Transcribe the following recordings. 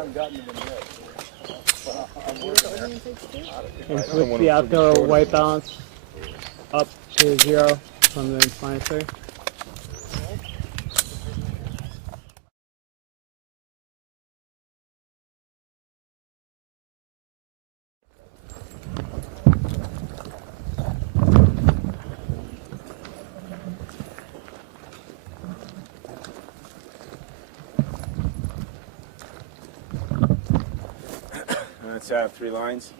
haven't gotten to them yet. And switch the outdoor white balance up to 0 from the -3. Let's have 3 lines.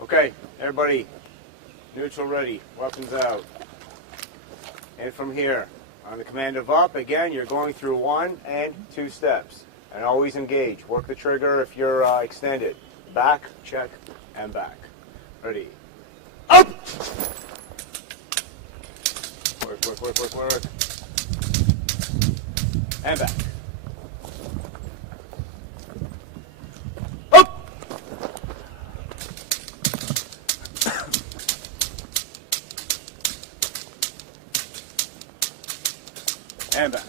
Okay, everybody, neutral ready, weapons out. And from here, on the command of up, again, you're going through 1 and 2 steps. And always engage. Work the trigger if you're extended. Back, check, and back. Ready. Up! Work, work, work, work, work. And back. Up! And back.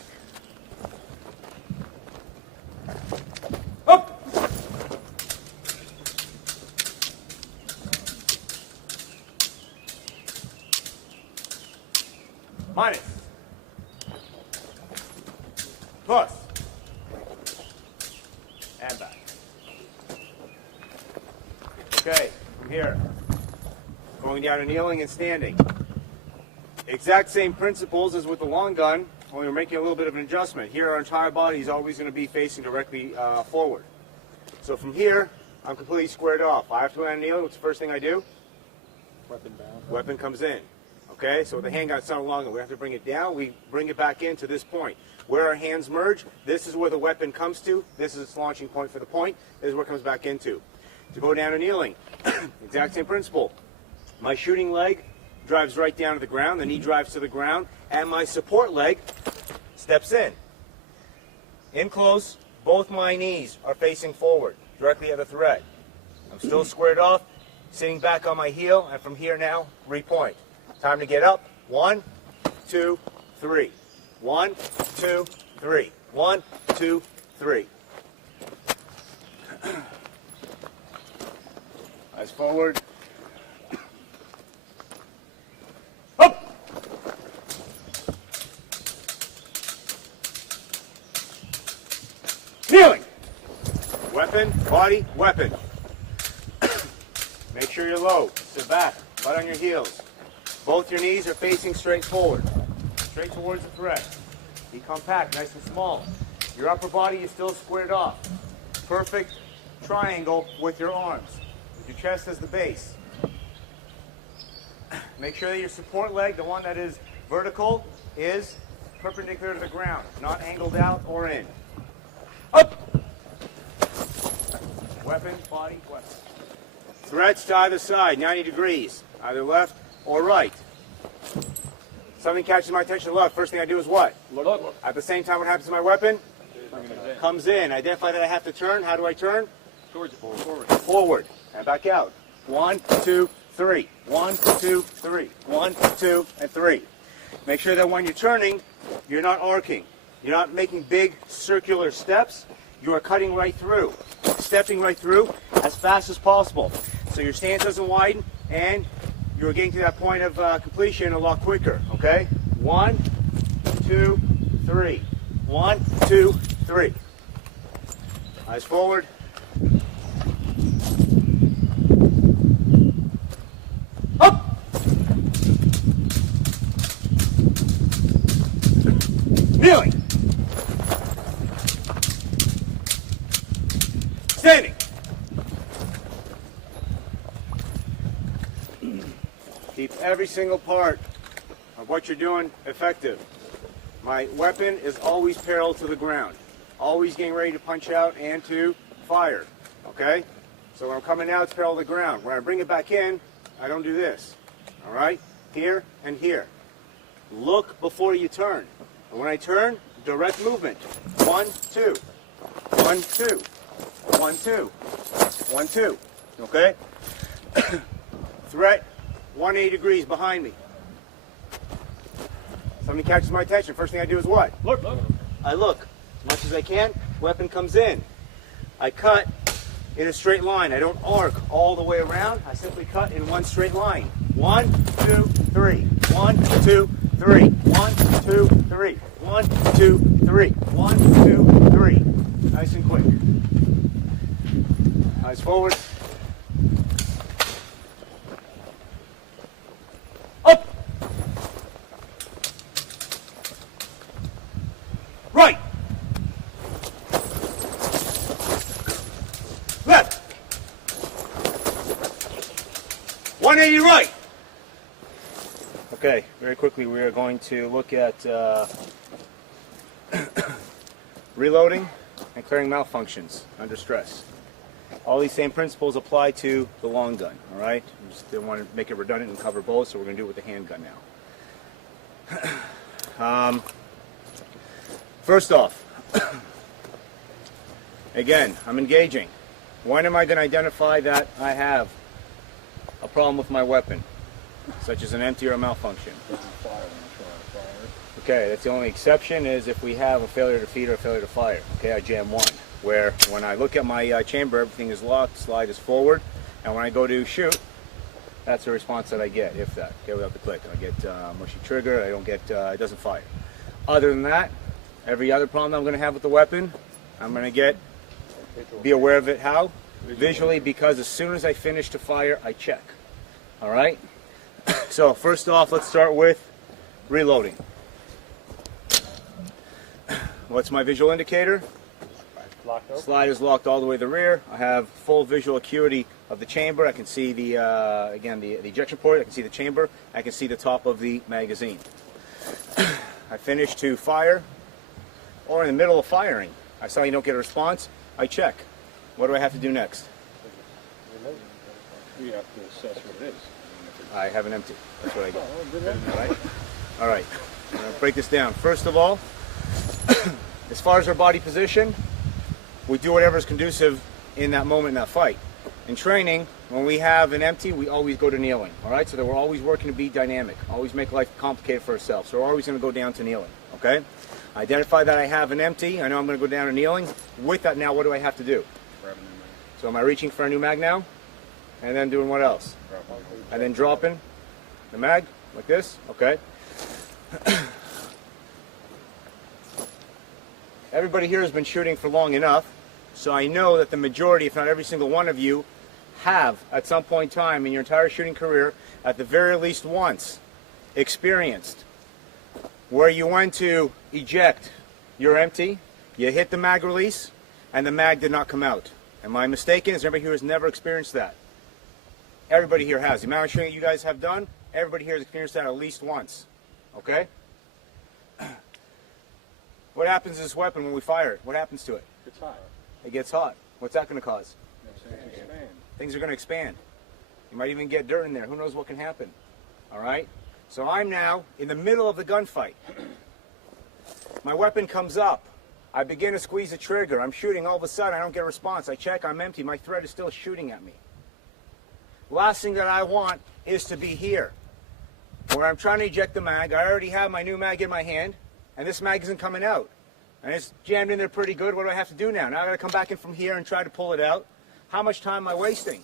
Up! Minus. Plus. And back. Okay, from here, going down to kneeling and standing. Exact same principles as with the long gun, only we're making a little bit of an adjustment. Here, our entire body is always going to be facing directly forward. So from here, I'm completely squared off. I have to land kneeling. What's the first thing I do? Weapon down. Weapon comes in. Okay, so the hand got so long, we have to bring it down. We bring it back in to this point. Where our hands merge, this is where the weapon comes to. This is its launching point for the point. This is where it comes back into. To go down to kneeling, exact same principle. My shooting leg drives right down to the ground. The knee drives to the ground. And my support leg steps in. In close, both my knees are facing forward, directly at the thread. I'm still squared off, sitting back on my heel, and from here now, repoint. Time to get up. 1, 2, 3. 1, 2, 3. 1, 2, 3. Eyes forward. Up! Kneeling. Weapon, body, weapon. Make sure you're low. Sit back. Butt on your heels. Both your knees are facing straight forward. Straight towards the thread. Be compact, nice and small. Your upper body is still squared off. Perfect triangle with your arms. With your chest as the base. Make sure that your support leg, the one that is vertical, is perpendicular to the ground, not angled out or in. Up! Weapon, body, weapon. Threads to either side, 90 degrees, either left or right. Something catches my attention left. First thing I do is what? Look. At the same time, what happens to my weapon? Comes in. Identify that I have to turn. How do I turn? Towards it. Forward. Forward. And back out. 1, 2, 3. 1, 2, 3. 1, 2, and 3. Make sure that when you're turning, you're not arcing. You're not making big circular steps. You are cutting right through. Stepping right through as fast as possible. So your stance doesn't widen and you're getting to that point of completion a lot quicker, okay? 1, 2, 3. 1, 2, 3. Eyes forward. Up! Kneeling. Standing. Keep every single part of what you're doing effective. My weapon is always parallel to the ground. Always getting ready to punch out and to fire. Okay? So when I'm coming out, it's parallel to the ground. When I bring it back in, I don't do this. Alright? Here and here. Look before you turn. And when I turn, direct movement. 1, 2. 1, 2. 1, 2. 1, 2. Okay? threat 180 degrees behind me. Something catches my attention. First thing I do is what? Look. I look as much as I can. Weapon comes in. I cut in a straight line. I don't arc all the way around. I simply cut in one straight line. 1, 2, 3. 1, 2, 3. 1, 2, 3. 1, 2, 3. 1, 2, 3. Nice and quick. Eyes forward. Up. Right. Left. 180 right. Okay, very quickly we are going to look at reloading and clearing malfunctions under stress. All these same principles apply to the long gun, all right? We just didn't want to make it redundant and cover both, so we're going to do it with the handgun now. First off, again, I'm engaging. When am I going to identify that I have a problem with my weapon, such as an empty or a malfunction? Okay, that's the only exception is if we have a failure to feed or a failure to fire. Okay, I jam one, where when I look at my chamber, everything is locked, slide is forward, and when I go to shoot, that's the response that I get, if that, okay, without the click. I get mushy trigger, I don't get, it doesn't fire. Other than that, every other problem I'm going to have with the weapon, I'm going to be aware of it. How? Visually, because as soon as I finish to fire, I check. All right? So first off, let's start with reloading. What's my visual indicator? Slide is locked all the way to the rear. I have full visual acuity of the chamber. I can see the, again, the ejection port. I can see the chamber. I can see the top of the magazine. I finish to fire, or in the middle of firing, I saw you don't get a response, I check. What do I have to do next? You have to assess what it is. I have an empty. That's what I get. All right? All right. I'm going to break this down. First of all, as far as our body position, we do whatever is conducive in that moment in that fight. In training, when we have an empty, we always go to kneeling. All right? So that we're always working to be dynamic, always make life complicated for ourselves. So we're always going to go down to kneeling. Okay? Identify that I have an empty. I know I'm going to go down to kneeling. With that now, what do I have to do? So am I reaching for a new mag now? And then doing what else? And then dropping the mag like this? Okay. Everybody here has been shooting for long enough, so I know that the majority, if not every single one of you, have at some point in time in your entire shooting career, at the very least once, experienced where you went to eject your empty, you hit the mag release, and the mag did not come out. Am I mistaken? Is there anybody here who has never experienced that? Everybody here has. The amount of shooting you guys have done, everybody here has experienced that at least once. Okay? What happens to this weapon when we fire it? What happens to it? It's hot. It gets hot. What's that going to cause? Expand. Things are going to expand. You might even get dirt in there. Who knows what can happen? All right? So I'm now in the middle of the gunfight. My weapon comes up. I begin to squeeze the trigger. I'm shooting. All of a sudden, I don't get a response. I check. I'm empty. My threat is still shooting at me. Last thing that I want is to be here, where I'm trying to eject the mag. I already have my new mag in my hand, and this mag isn't coming out. And it's jammed in there pretty good. What do I have to do now? Now I got to come back in from here and try to pull it out. How much time am I wasting?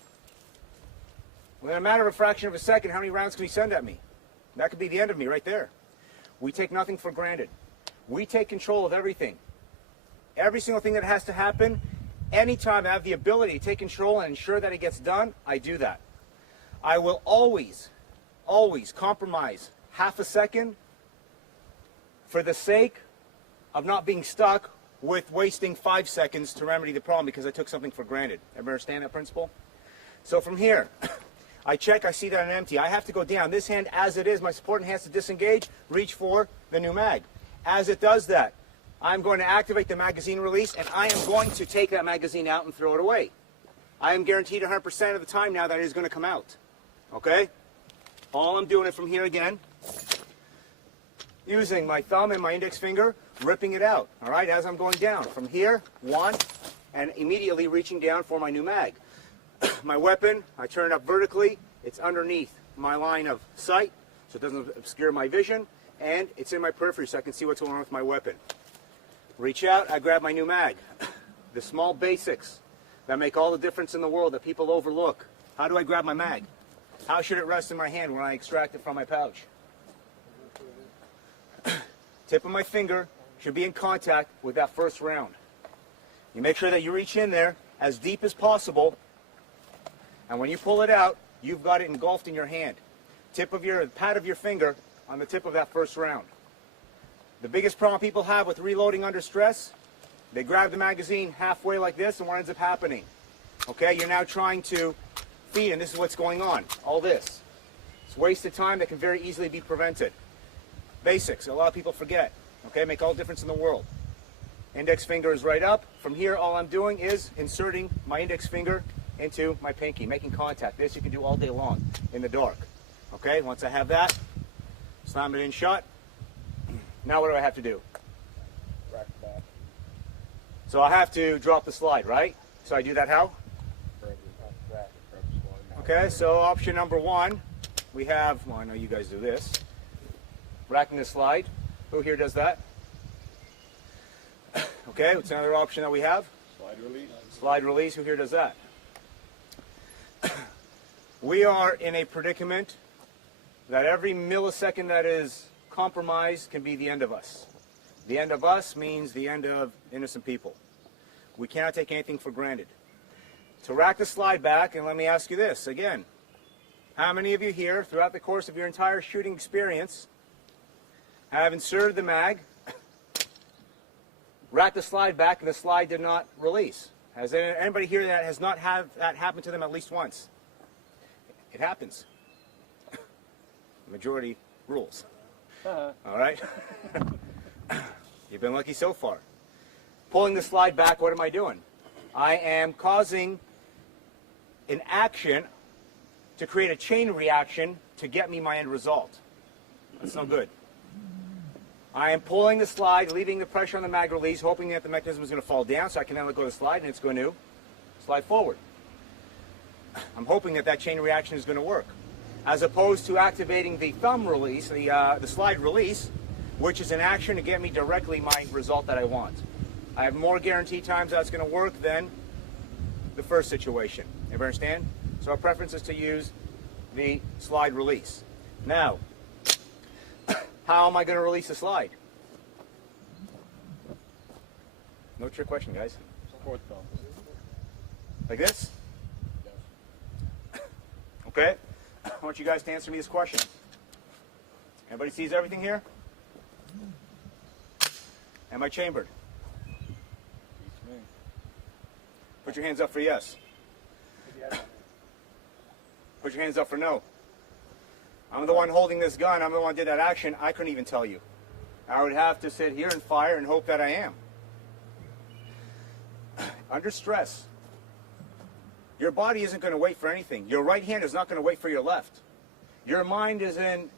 Well, in a matter of a fraction of a second, how many rounds can he send at me? That could be the end of me right there. We take nothing for granted. We take control of everything. Every single thing that has to happen, anytime I have the ability to take control and ensure that it gets done, I do that. I will always, always compromise half a second for the sake of not being stuck with wasting 5 seconds to remedy the problem because I took something for granted. Everybody understand that principle? So from here, I check, I see that I'm empty. I have to go down. This hand, as it is, my supporting hand has to disengage, reach for the new mag. As it does that, I'm going to activate the magazine release, and I am going to take that magazine out and throw it away. I am guaranteed 100% of the time now that it is going to come out. Okay? All I'm doing it from here again, using my thumb and my index finger, ripping it out. All right? As I'm going down. From here, one, and immediately reaching down for my new mag. My weapon, I turn it up vertically. It's underneath my line of sight, so it doesn't obscure my vision, and it's in my periphery so I can see what's going on with my weapon. Reach out, I grab my new mag. The small basics that make all the difference in the world that people overlook. How do I grab my mag? How should it rest in my hand when I extract it from my pouch? Tip of my finger should be in contact with that first round. You make sure that you reach in there as deep as possible, and when you pull it out, you've got it engulfed in your hand. Pad of your finger on the tip of that first round. The biggest problem people have with reloading under stress, they grab the magazine halfway like this, and what ends up happening? Okay, you're now trying to feed, and this is what's going on, all this. It's wasted time that can very easily be prevented. Basics, a lot of people forget, okay, make all the difference in the world. Index finger is right up. From here, all I'm doing is inserting my index finger into my pinky, making contact. This you can do all day long in the dark. Okay, once I have that, slam it in shut. Now what do I have to do? Rack back. So I have to drop the slide, right? So I do that how? Okay, so option number one, we have, well, I know you guys do this. Racking the slide. Who here does that? Okay, what's another option that we have? Slide release. Slide release. Who here does that? We are in a predicament that every millisecond that is compromised can be the end of us. The end of us means the end of innocent people. We cannot take anything for granted. To rack the slide back, and let me ask you this again. How many of you here, throughout the course of your entire shooting experience, have inserted the mag, racked the slide back, and the slide did not release? Has anybody here that has not had that happen to them at least once? It happens. Majority rules. All right? You've been lucky so far. Pulling the slide back, what am I doing? I am causing an action to create a chain reaction to get me my end result. That's no good. I am pulling the slide, leaving the pressure on the mag release, hoping that the mechanism is going to fall down so I can then let go of the slide and it's going to slide forward. I'm hoping that that chain reaction is going to work. As opposed to activating the thumb release, the slide release, which is an action to get me directly my result that I want. I have more guarantee times that's going to work than the first situation. Everybody understand? So our preference is to use the slide release. Now, how am I going to release the slide? No trick question, guys. Fourth thumb. Like this? Okay. I want you guys to answer me this question. Everybody sees everything here? Am I chambered? Put your hands up for yes. Put your hands up for no. I'm the one holding this gun. I'm the one who did that action. I couldn't even tell you. I would have to sit here and fire and hope that I am. Under stress, your body isn't going to wait for anything. Your right hand is not going to wait for your left. Your mind is in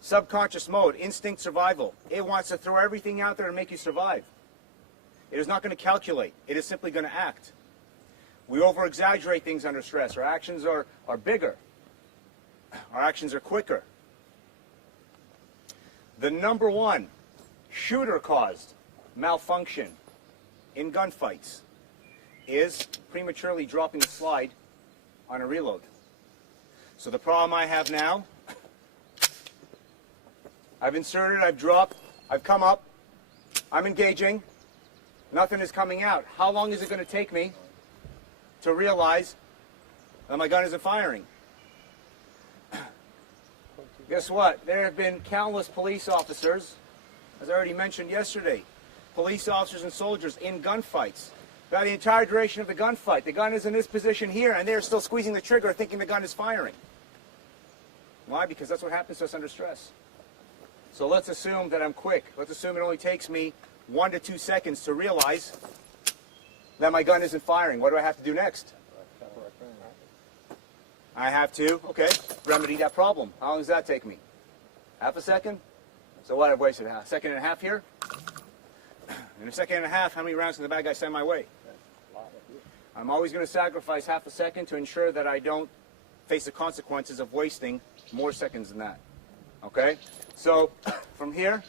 subconscious mode, instinct survival. It wants to throw everything out there to make you survive. It is not going to calculate. It is simply going to act. We over-exaggerate things under stress. Our actions are bigger. Our actions are quicker. The number one shooter-caused malfunction in gunfights is prematurely dropping the slide on a reload. So the problem I have now, I've inserted, I've dropped, I've come up, I'm engaging, nothing is coming out. How long is it going to take me to realize that my gun isn't firing? Guess what? There have been countless police officers, as I already mentioned yesterday, police officers and soldiers in gunfights. By the entire duration of the gunfight, the gun is in this position here, and they're still squeezing the trigger thinking the gun is firing. Why? Because that's what happens to us under stress. So let's assume that I'm quick. Let's assume it only takes me 1 to 2 seconds to realize that my gun isn't firing. What do I have to do next? I have to, okay, remedy that problem. How long does that take me? Half a second? So what, I've wasted a second and a half here? In a second and a half, how many rounds can the bad guy send my way? I'm always going to sacrifice half a second to ensure that I don't face the consequences of wasting more seconds than that. Okay? So from here,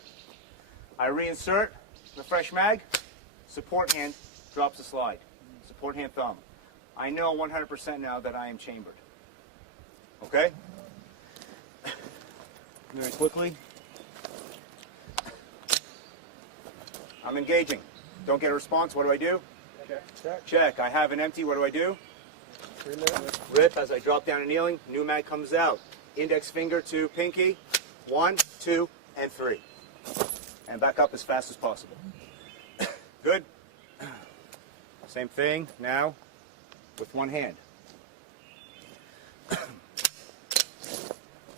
I reinsert the fresh mag, support hand drops the slide, support hand thumb. I know 100% now that I am chambered. Okay? Very quickly. I'm engaging. Don't get a response. What do? Check. Check. I have an empty. What do? Rip as I drop down to kneeling. New mag comes out. Index finger to pinky. 1, 2, and 3. And back up as fast as possible. Good. Same thing now with one hand.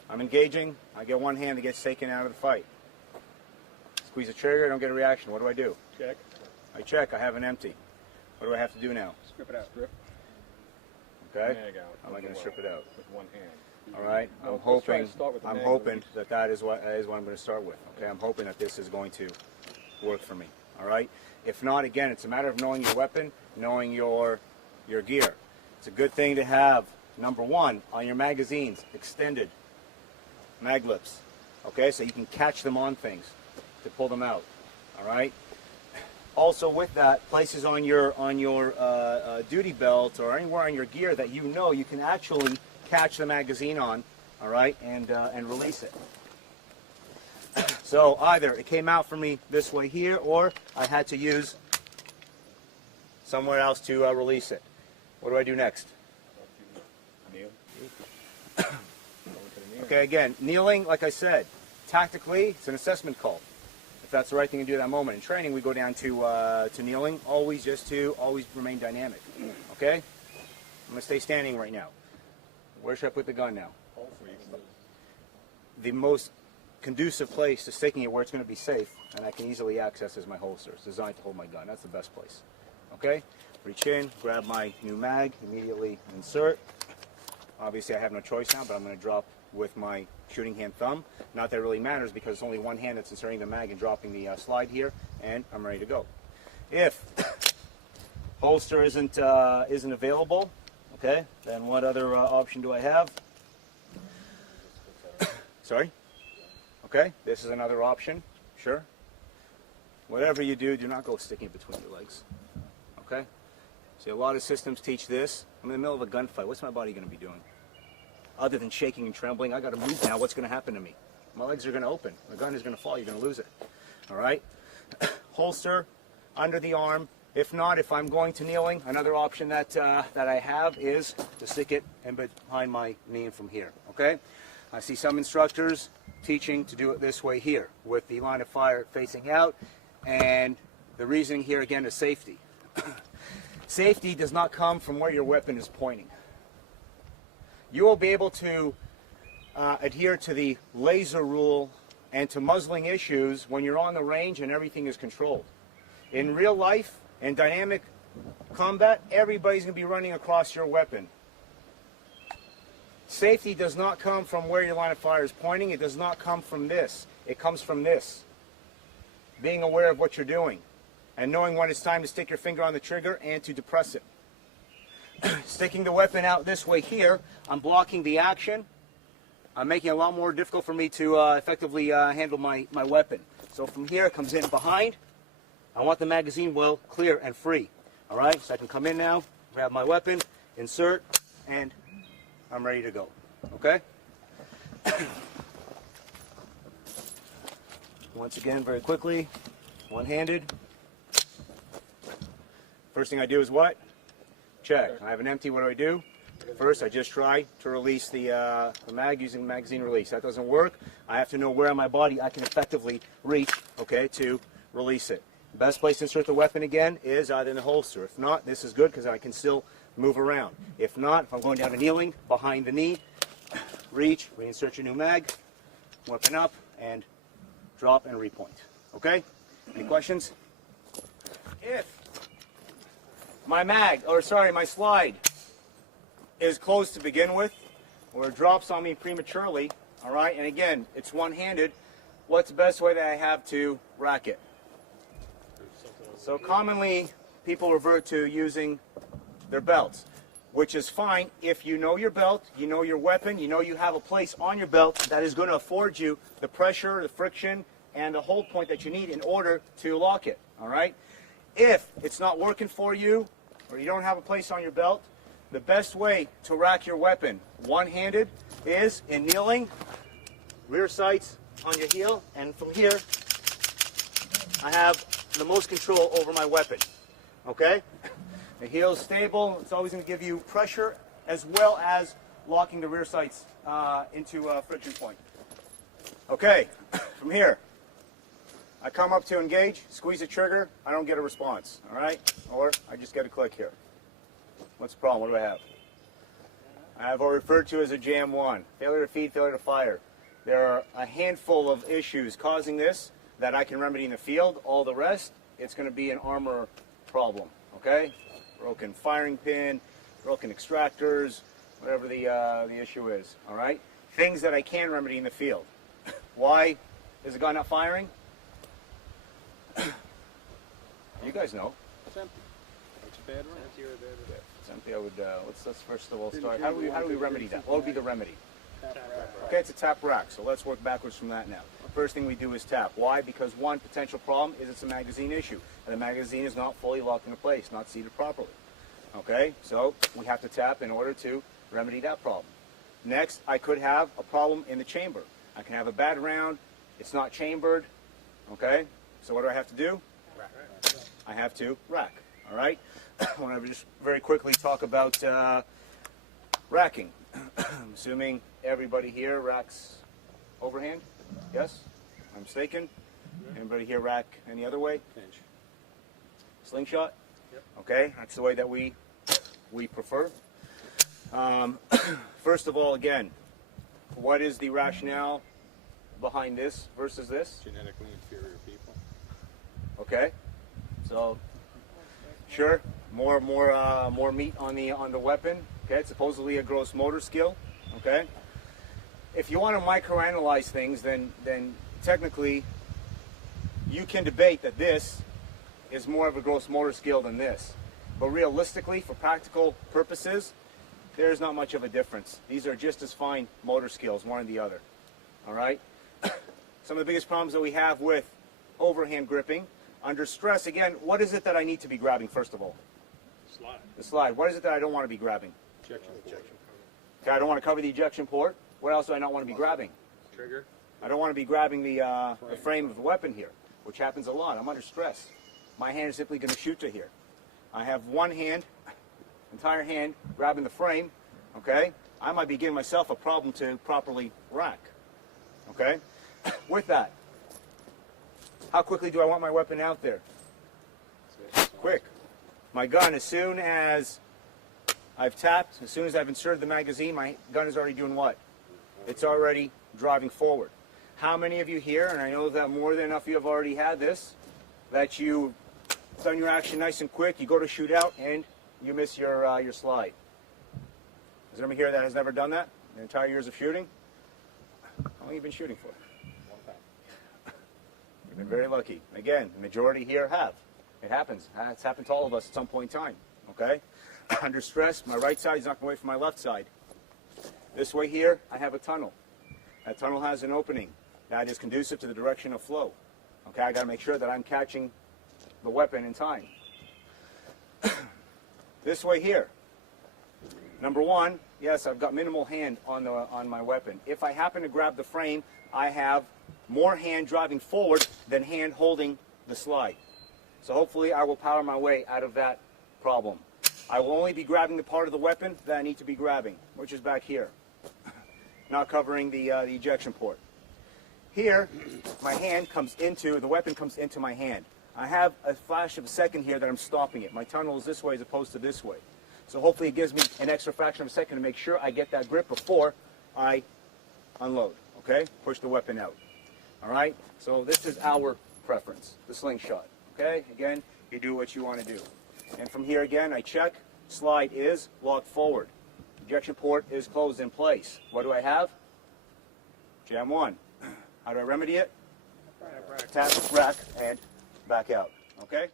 I'm engaging. I get one hand that gets taken out of the fight. Squeeze the trigger. I don't get a reaction. What do? Check. I check. I have an empty. What do I have to do now? Strip it out. Strip. Okay. Mag out. How am I going to strip it out? With one hand. All right. I'm Let's try hoping. to start with the I'm mag hoping release. that is what I'm going to start with. Okay. I'm hoping that this is going to work for me. All right. If not, again, it's a matter of knowing your weapon, knowing your gear. It's a good thing to have. Number one, on your magazines, extended mag lips. Okay, so you can catch them on things to pull them out. All right. Also, with that, places on your duty belt or anywhere on your gear that you know you can actually catch the magazine on. All right, and release it. So either it came out for me this way here, or I had to use somewhere else to release it. What do I do next? Kneel. Okay, again, kneeling, like I said, tactically, it's an assessment call. If that's the right thing to do at that moment. In training, we go down to kneeling, always remain dynamic. Okay? I'm going to stay standing right now. Where should I put the gun now? The most conducive place to sticking it where it's going to be safe and I can easily access is my holster. It's designed to hold my gun. That's the best place. Okay? Reach in, grab my new mag, immediately insert. Obviously I have no choice now, but I'm going to drop with my shooting hand thumb. Not that it really matters because it's only one hand that's inserting the mag and dropping the slide here, and I'm ready to go. If holster isn't available, okay, then what other option do I have? Sorry? Okay, this is another option, sure. Whatever you do, do not go sticking it between your legs, okay? See, a lot of systems teach this. I'm in the middle of a gunfight. What's my body going to be doing? Other than shaking and trembling, I got to move now. What's going to happen to me? My legs are going to open. The gun is going to fall. You're going to lose it. All right? Holster under the arm. If not, if I'm going to kneeling, another option that I have is to stick it in behind my knee and from here. Okay? I see some instructors teaching to do it this way here, with the line of fire facing out, and the reasoning here again is safety. Safety does not come from where your weapon is pointing. You will be able to adhere to the laser rule and to muzzling issues when you're on the range and everything is controlled. In real life and dynamic combat, everybody's going to be running across your weapon. Safety does not come from where your line of fire is pointing. It does not come from this. It comes from this. Being aware of what you're doing and knowing when it's time to stick your finger on the trigger and to depress it. Sticking the weapon out this way here, I'm blocking the action. I'm making it a lot more difficult for me to effectively handle my weapon. So from here, it comes in behind. I want the magazine well clear and free. All right, so I can come in now, grab my weapon, insert, and I'm ready to go. Okay? Once again, very quickly, one-handed. First thing I do is what? Check. I have an empty. What do? First, I just try to release the mag using the magazine release. That doesn't work. I have to know where on my body I can effectively reach, okay, to release it. The best place to insert the weapon again is either in the holster. If not, this is good because I can still move around. If not, if I'm going down to kneeling, behind the knee, reach, reinsert your new mag, weapon up, and drop and repoint. Okay? Any questions? If my slide is closed to begin with, or it drops on me prematurely, all right, and again, it's one-handed, what's the best way that I have to rack it? So commonly, people revert to using their belts. which is fine if you know your belt, you know your weapon, you know you have a place on your belt that is going to afford you the pressure, the friction, and the hold point that you need in order to lock it, all right? If it's not working for you, or you don't have a place on your belt, the best way to rack your weapon one-handed is in kneeling, rear sights on your heel, and from here, I have the most control over my weapon, okay? The heel is stable, it's always going to give you pressure as well as locking the rear sights into a friction point. Okay, from here, I come up to engage, squeeze the trigger, I don't get a response, all right? Or I just get a click here. What's the problem? What do I have? I have what I referred to as a jam 1, failure to feed, failure to fire. There are a handful of issues causing this that I can remedy in the field. All the rest, it's going to be an armor problem, okay? Broken firing pin, broken extractors, whatever the issue is, all right? Things that I can remedy in the field. Why is the gun not firing? You guys know. It's empty. It's a bad run. Empty or a bad run. It's empty. I would, let's first of all start. How do we remedy that? What would be the remedy? Okay, it's a tap rack, so let's work backwards from that now. First thing we do is tap. Why? Because one potential problem is it's a magazine issue. And the magazine is not fully locked into place, not seated properly. Okay, so we have to tap in order to remedy that problem. Next, I could have a problem in the chamber. I can have a bad round, it's not chambered. Okay, so what do I have to do? I have to rack. All right, I want to just very quickly talk about racking. I'm assuming everybody here racks overhand? Yes? I'm mistaken? Anybody here rack any other way? Pinch. Slingshot? Yep. Okay, that's the way that we prefer. First of all, again, what is the rationale behind this versus this? Genetically inferior people. Okay, so sure, more meat on the weapon. Okay, it's supposedly a gross motor skill. Okay, if you want to microanalyze things, then technically you can debate that this is more of a gross motor skill than this. But realistically, for practical purposes, there's not much of a difference. These are just as fine motor skills, one or the other. All right. Some of the biggest problems that we have with overhand gripping under stress. Again, what is it that I need to be grabbing first of all? Slide. The slide. What is it that I don't want to be grabbing? Ejection port. Okay, I don't want to cover the ejection port. What else do I not want to be grabbing? Trigger. I don't want to be grabbing the frame of the weapon here, which happens a lot. I'm under stress. My hand is simply going to shoot to here. I have one hand, entire hand, grabbing the frame. Okay, I might be giving myself a problem to properly rack. Okay, with that, how quickly do I want my weapon out there? Quick. My gun, as soon as I've tapped, as soon as I've inserted the magazine, my gun is already doing what? It's already driving forward. How many of you here, and I know that more than enough of you have already had this, that you've done your action nice and quick, you go to shoot out, and you miss your slide? Is there anybody here that has never done that in the entire years of shooting? How long have you been shooting for? One time. You've been very lucky. Again, the majority here have. It happens. It's happened to all of us at some point in time. Okay? Under stress, my right side is not going away from my left side. This way here, I have a tunnel. That tunnel has an opening that is conducive to the direction of flow. Okay, I got to make sure that I'm catching the weapon in time. This way here, number one, yes, I've got minimal hand on my weapon. If I happen to grab the frame, I have more hand driving forward than hand holding the slide. So hopefully I will power my way out of that problem. I will only be grabbing the part of the weapon that I need to be grabbing, which is back here, not covering the ejection port. Here, my hand comes into, the weapon comes into my hand. I have a flash of a second here that I'm stopping it. My tunnel is this way as opposed to this way. So hopefully it gives me an extra fraction of a second to make sure I get that grip before I unload, okay? Push the weapon out, all right? So this is our preference, the slingshot, okay? Again, you do what you want to do. And from here again, I check, slide is locked forward. Ejection port is closed in place. What do I have? Jam 1. How do I remedy it? Tap, rack, and back out, okay?